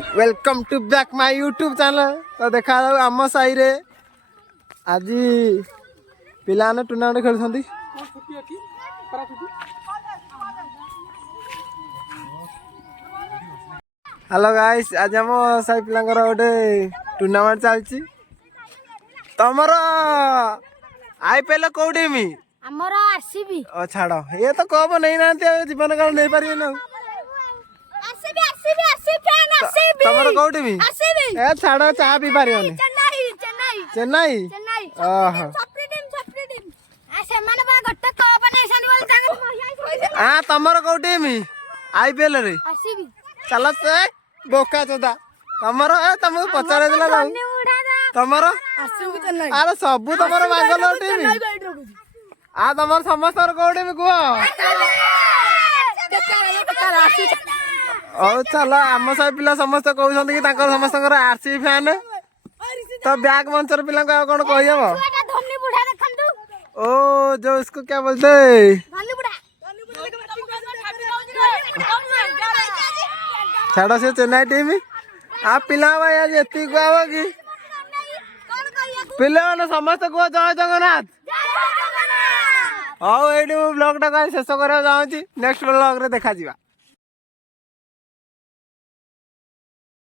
Welcome to back my YouTube channel. तो देखा आम साई रे आज पिला टूर्नामेंट खेलुंट। हेलो गाइस, आज आम साई पिला गोटे टूर्नामेंट चलती। तमर आईपीएल कौ टीम? हमर आरसीबी। ओ छाड़, ये तो कब नहीं ना जीवन काल नहीं पारे ना। RCB RCB RCB fan RCB. तमर कौ टीम? आरसीबी। ए छाड़, चाह पी पारियोनी। चेन्नई चेन्नई चेन्नई चेन्नई। ओहो, छपरी टीम। आ सेमाने बा गट्टे कप नेसन बोल तांग। हां तमर कौ टीम आईपीएल रे? आरसीबी। चल से बोका चोदा। तमर तुमको पचारे दिला तमर? आरसीबी चेन्नई। अरे सबू तमर बांगलोर टीम। आ तमर समस्त कौ टीम कह? चल आम सब पिला समस्त कहते कि समस्त आरसीबी फैन। तो बैक मंचर पिला कौन कहब? ओ जो इसको क्या बोलते? छाड़ से चेन्नई टीम। आ पिला भाई आज एति कह कि पिला मैंने समस्त कह जय जगन्नाथ। हाँ ये ब्लॉग टा शेष करा चाहूँगी। नेक्स्ट ब्लॉग रे देखा।